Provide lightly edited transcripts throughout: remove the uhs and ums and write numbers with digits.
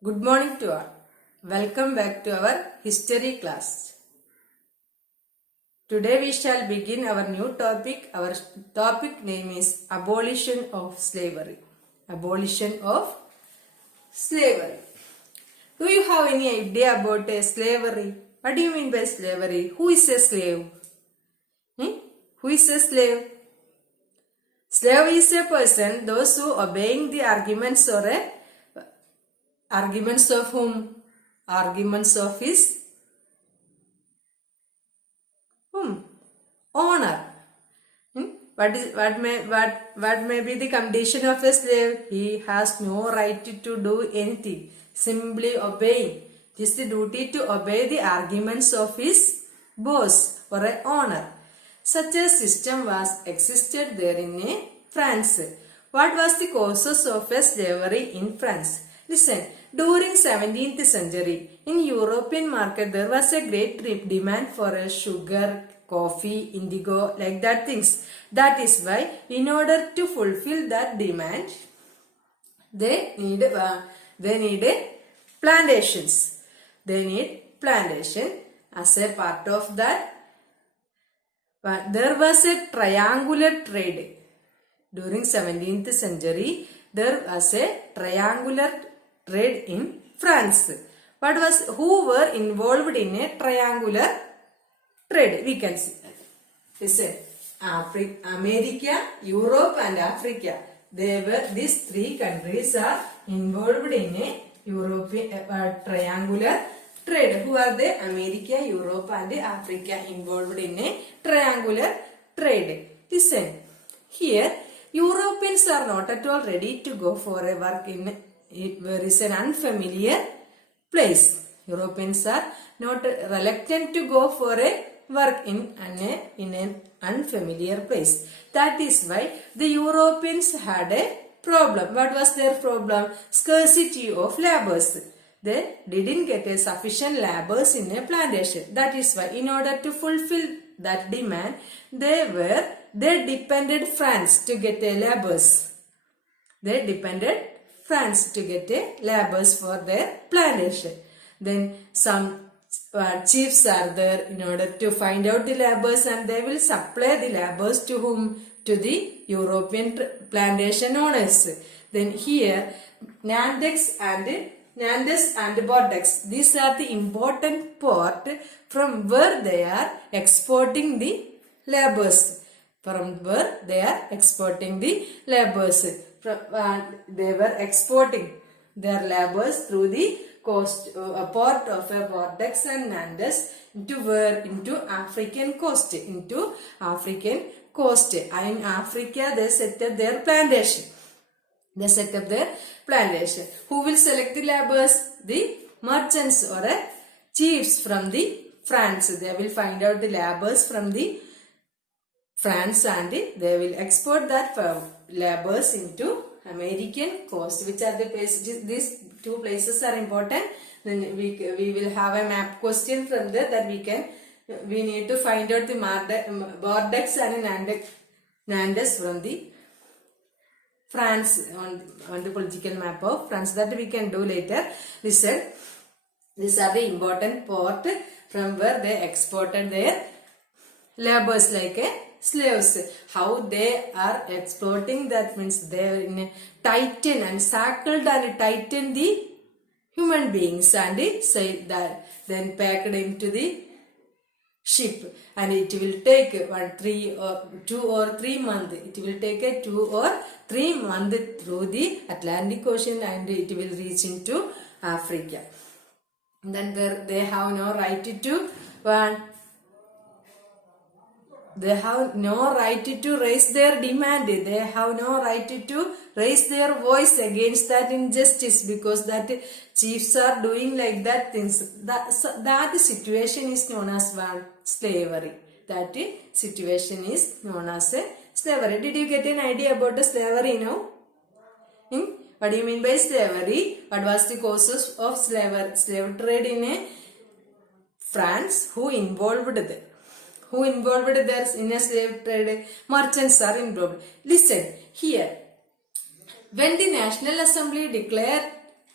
Good morning to all. Welcome back to our history class. Today we shall begin our new topic. Our topic name is abolition of slavery. Abolition of slavery. Do you have any idea about slavery? What do you mean by slavery? Who is a slave? Who is a slave? Slave is a person, those who obeying the arguments or arguments of whom? Arguments of his owner. What may be the condition of a slave? He has no right to do anything. Simply obeying. It is the duty to obey the arguments of his boss or an owner. Such a system was existed there in France. What was the causes of slavery in France? Listen, during 17th century, in European market there was a great demand for sugar, coffee, indigo, like that things. That is why, in order to fulfill that demand, they need plantations. They need plantation. As a part of that, there was a triangular trade. During 17th century, there was a triangular trade in France. Who were involved in a triangular trade? We can see. Listen, America, Europe and Africa. These three countries are involved in a European triangular trade. Who are they? America, Europe and Africa involved in a triangular trade. Listen, here Europeans are not at all ready to go for a work in where is an unfamiliar place. Europeans are not reluctant to go for a work in an unfamiliar place. That is why the Europeans had a problem. What was their problem? Scarcity of laborers. They didn't get a sufficient laborers in a plantation. That is why, in order to fulfill that demand, they depended France to get a laborers. They depended France to get a laborers for their plantation. Then some chiefs are there in order to find out the laborers, and they will supply the laborers to whom? To the European plantation owners. Then here Nantes and Bordeaux, these are the important port from where they are exporting the laborers. From where they are exporting the laborers. They were exporting their laborers through the coast port of Bordeaux and Nantes into African coast. Into African coast. In Africa they set up their plantation. They set up their plantation. Who will select the laborers? The merchants or chiefs from the France. They will find out the laborers from the France and they will export that laborers into American coast. Which are the places? These two places are important. Then we will have a map question from there that we need to find out the Bordeaux and Nantes from the France on the political map of France. That we can do later. Listen, these are the important port from where they exported their laborers like slaves. How they are exploiting, that means they tighten and shackled and tighten the human beings and then packed into the ship, and it will take 2 or 3 months. It will take a 2 or 3 months through the Atlantic Ocean, and it will reach into Africa. Then they have no right to They have no right to raise their demand. They have no right to raise their voice against that injustice, because that chiefs are doing like that things. That situation is known as slavery. That situation is known as slavery. Did you get an idea about the slavery now? What do you mean by slavery? What was the causes of slave trade in France? Who involved there? Who involved there in a slave trade? Merchants are involved. Listen, here, when the National Assembly declared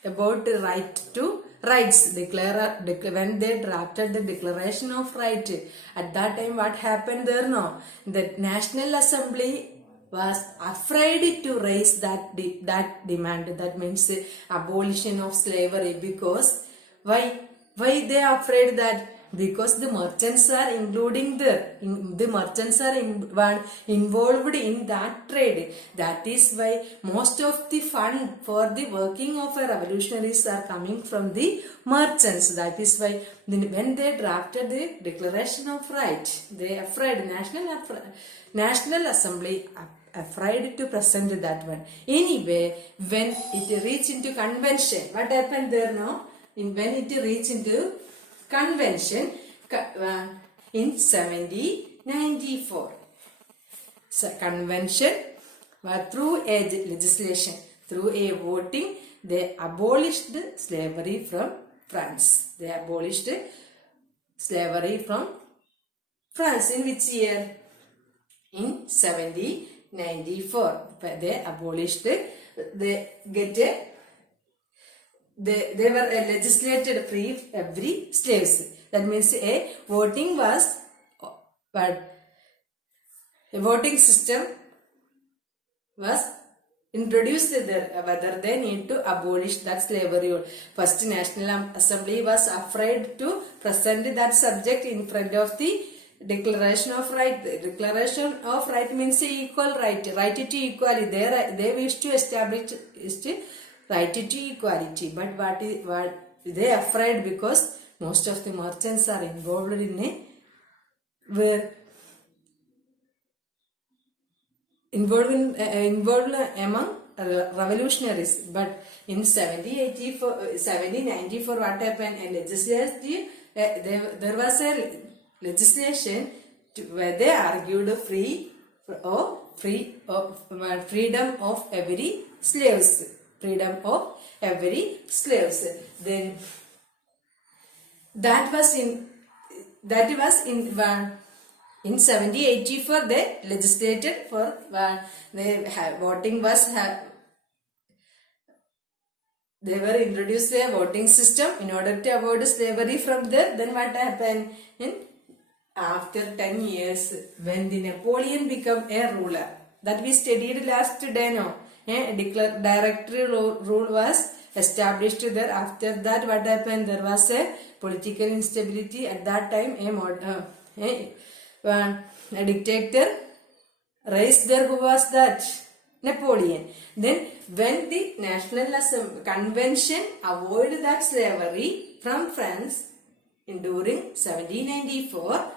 about right to rights. When they drafted the Declaration of Right, at that time what happened there? No, the National Assembly was afraid to raise that demand. That means abolition of slavery. Because why they are afraid that? Because the merchants are involved in that trade. That is why most of the fund for the working of a revolutionaries are coming from the merchants. That is why when they drafted the Declaration of Right, they afraid, National Assembly afraid to present that one. Anyway, when it reached into convention, what happened there now? When it reached into convention in 1794. So convention through a legislation, through a voting, they abolished slavery from France. They abolished slavery from France. In which year? In 1794. They abolished, they were legislated free every slaves. That means a voting system was introduced there, whether they need to abolish that slavery. First, National Assembly was afraid to present that subject in front of the Declaration of Right. The Declaration of Right means equal right to equality. They wish to establish right to equality. But what they are afraid? Because most of the merchants are involved involved among revolutionaries. But in 1794, what happened? There was a legislation where they argued freedom of every slaves. Freedom of every slaves. Then that was in 1784 they legislated for voting was they were introduced a voting system in order to avoid slavery from there. Then what happened? After 10 years, when the Napoleon became a ruler, that we studied last day, no? Directory rule was established there. After that, what happened? There was a political instability at that time. A dictator raised there. Who was that? Napoleon. Then, when the National Convention avoided that slavery from France during 1794,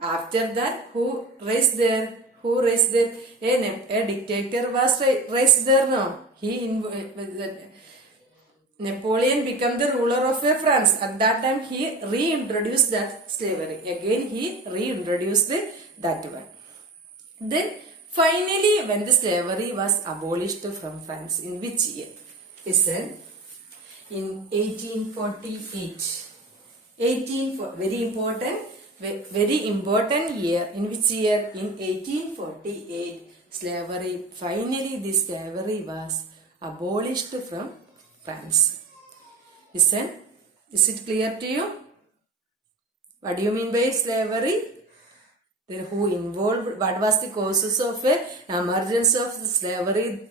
after that, who raised there? A dictator was raised there now. Napoleon became the ruler of France. At that time, he reintroduced that slavery. Again, he reintroduced that one. Then, finally, when the slavery was abolished from France, in which year? Listen, in 1848. Very important year. In which year? In 1848, finally the slavery was abolished from France. Listen, is it clear to you? What do you mean by slavery? Then who involved? What was the causes of emergence of slavery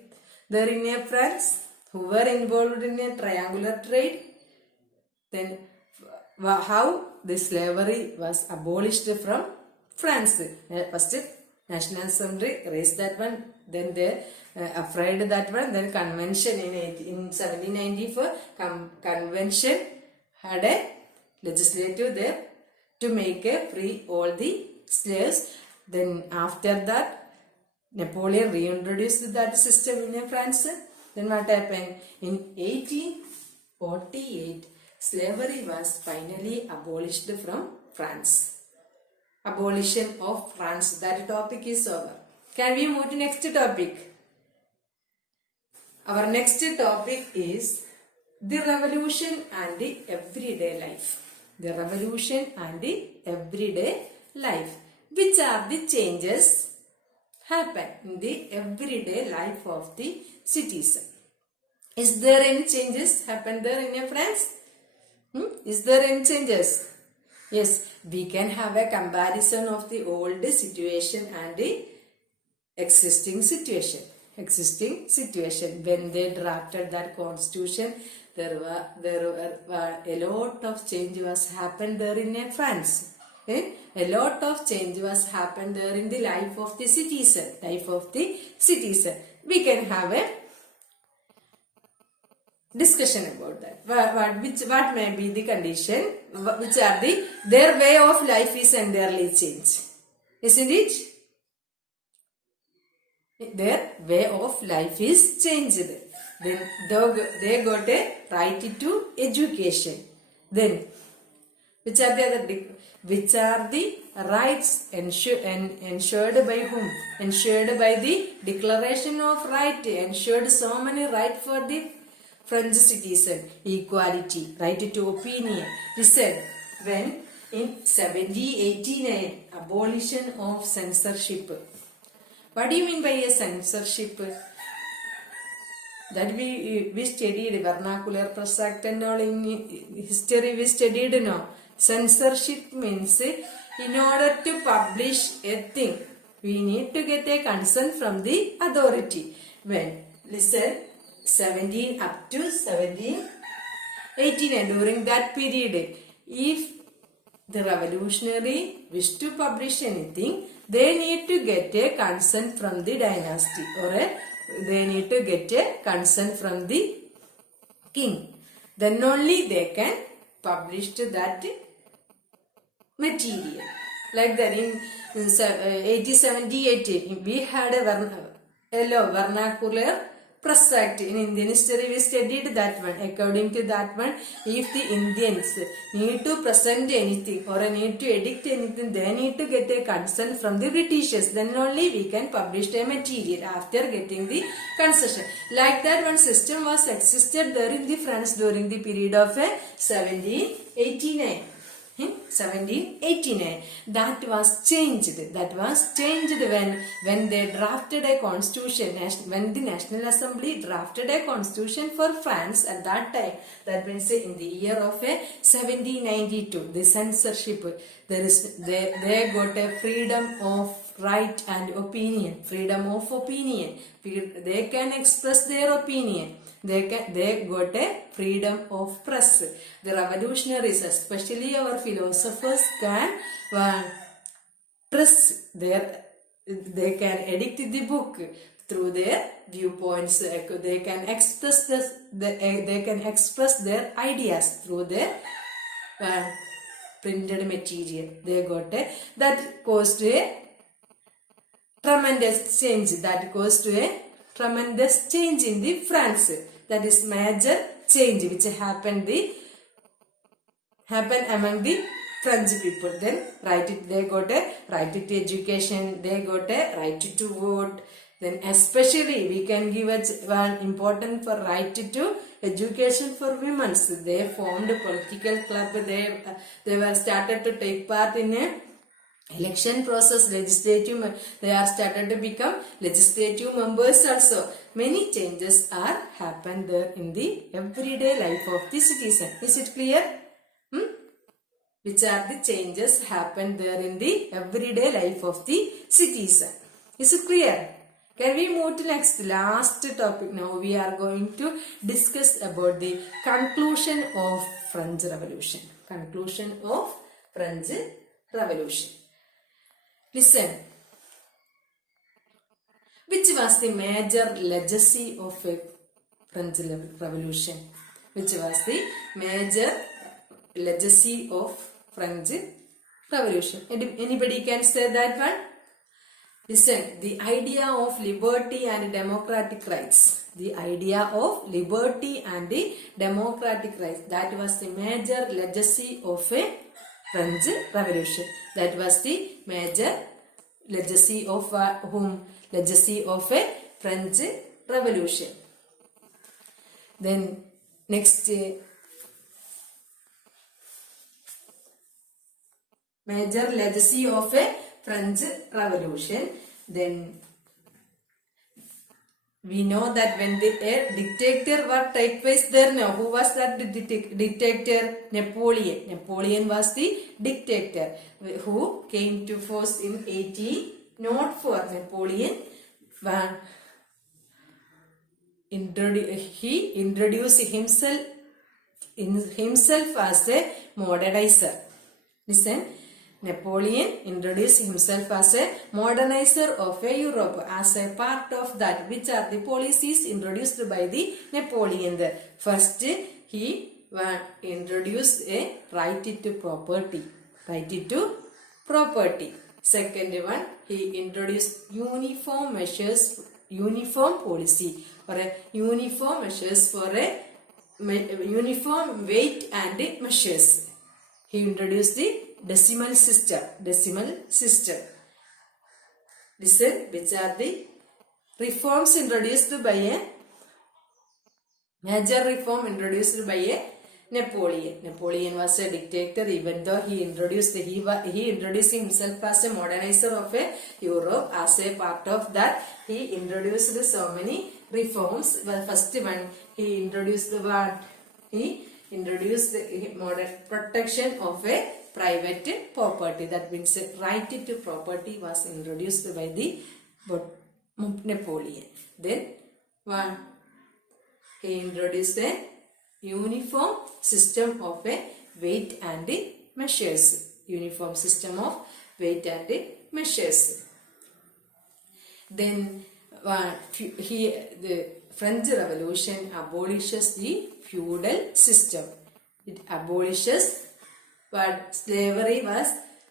there in France? Who were involved in a triangular trade? Then how the slavery was abolished from France? First, National Assembly raised that one. Then they afraid that one. Then convention in 1794, convention had a legislative there to make free all the slaves. Then after that, Napoleon reintroduced that system in France. Then what happened? In 1848, slavery was finally abolished from France. Abolition of France. That topic is over. Can we move to next topic? Our next topic is the revolution and the everyday life. The revolution and the everyday life. Which are the changes happen in the everyday life of the citizen? Is there any changes happened there in France? Is there any changes? Yes, we can have a comparison of the old situation and the existing situation. When they drafted that constitution, there were a lot of change was happened there in France. A lot of change was happened there in the life of the citizen. We can have a discussion about that. What may be the condition? Which are their way of life is entirely changed, isn't it? Their way of life is changed. Then they got a right to education. Then which are the rights ensured by whom? Ensured by the Declaration of Right. Ensured so many rights for the French citizen. Equality, right to opinion. Listen, when in 1789, abolition of censorship. What do you mean by a censorship? That we studied Vernacular Press Act and all in history we studied, no. Censorship means in order to publish a thing, we need to get a consent from the authority. When, listen, 17 up to 1789, during that period, if the revolutionary wish to publish anything, they need to get a consent from the dynasty, or they need to get a consent from the king. Then only they can publish that material. Like that in 1878, we had a law, Vernacular Press Act. In Indian history we studied that one. According to that one, if the Indians need to present anything or need to edit anything, they need to get a consent from the Britishers. Then only we can publish a material after getting the concession. Like that one system was existed there in the France during the period of 1789. 1789. That was changed. When they drafted a constitution, when the National Assembly drafted a constitution for France at that time. That means in the year of 1792, the censorship, they got a freedom of right and opinion. Freedom of opinion. They can express their opinion. They got a freedom of press. The revolutionaries, especially our philosophers, can press they can edit the book through their viewpoints. They can express their ideas through their printed material. They got that caused a tremendous change. Tremendous change in the France. That is major change which happened among the French people. Then they got a right to education. They got a right to vote. Then especially we can give one important for right to education for women. So they formed a political club. They were started to take part in a election process, legislative. They are started to become legislative members also. Many changes are happened there in the everyday life of the citizen. Is it clear? Which are the changes happened there in the everyday life of the citizen? Is it clear? Can we move to next last topic? Now we are going to discuss about the conclusion of French Revolution. Conclusion of French Revolution. Listen. Which was the major legacy of a French Revolution? Which was the major legacy of French Revolution? Anybody can say that one? Listen, the idea of liberty and democratic rights. The idea of liberty and the democratic rights. That was the major legacy of a French Revolution. That was the major legacy of whom? Legacy of a French Revolution. Then next, major legacy of a French Revolution. Then We know that when a dictator was take place there now, who was that dictator? Napoleon. Napoleon was the dictator who came to force in 1804. Napoleon he introduced himself as a modernizer. Listen. Napoleon introduced himself as a modernizer of Europe. As a part of that, which are the policies introduced by the Napoleon? First, he introduced a right to property. Right to property. Second one, he introduced uniform policy, or a uniform measures for a uniform weight and measures. He introduced the decimal system. Listen, which are the reforms introduced by a major reform introduced by a Napoleon. Napoleon was a dictator, even though he introduced himself as a modernizer of a Europe. As a part of that, he introduced so many reforms. Well, first one, he introduced the modern protection of a private property. That means right to property was introduced by the Napoleon. Then he introduced a uniform system of a weight and measures. Uniform system of weight and measures. Then the French Revolution abolishes the feudal system. It abolishes, but slavery was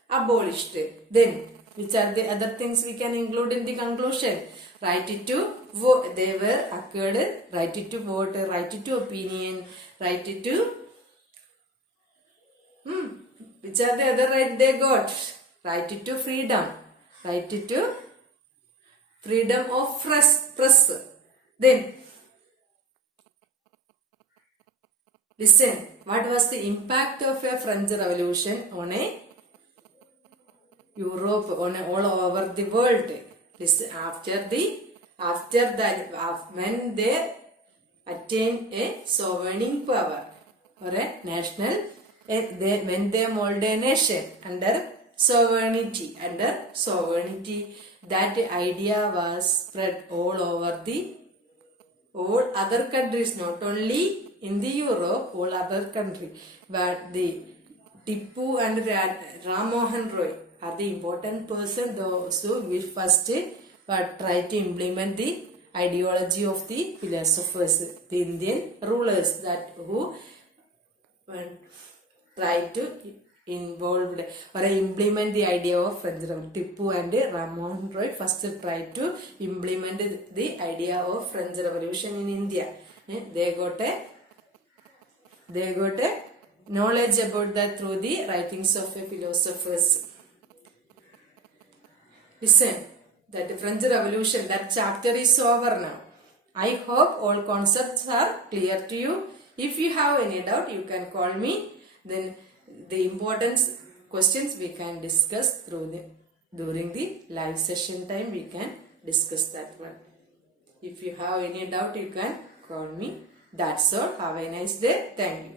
abolished. Then, which are the other things we can include in the conclusion? Right to vote. They were occurred. Right to vote, right to opinion, right to which are the other right they got? Right to freedom. Right to freedom of press. Then, listen, what was the impact of a French Revolution on a Europe, on all over the world? Listen, after that, when they attained a sovereign power, or a national, when they mold a nation under sovereignty, that idea was spread all over all other countries, not only in the Europe, all other countries. But the Tipu and Ram Mohan Roy are the important person, those who will first try to implement the ideology of the philosophers, the Indian rulers, that who try to involved or implement the idea of French Revolution. Tipu and Ram Mohan Roy first tried to implement the idea of French Revolution in India. They got a knowledge about that through the writings of philosophers. Listen, that French Revolution, that chapter is over now. I hope all concepts are clear to you. If you have any doubt, you can call me. Then the important questions we can discuss during the live session time. We can discuss that one. If you have any doubt, you can call me. That's all. Have a nice day. Thank you.